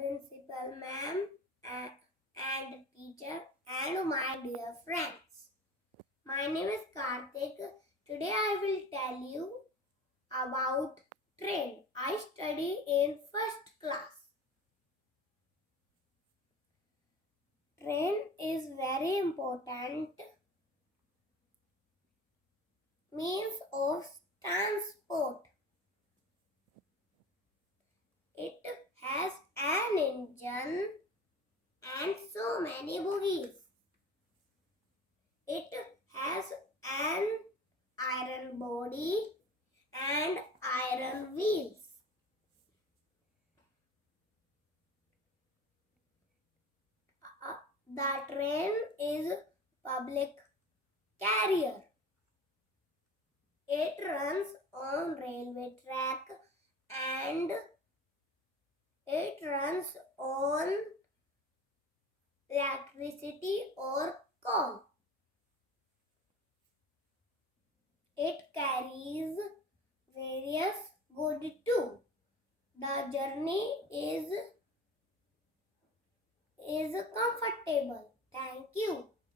principal ma'am, and teacher, and my dear friends. My name is Karthik. Today I will tell you about train. I study in first class. Train is very important means of transport. It has an engine and so many bogies. It has an iron body and iron wheels. The train is public carrier. It runs on railway track and it runs on electricity or coal. It carries various goods too. The journey is comfortable. Thank you.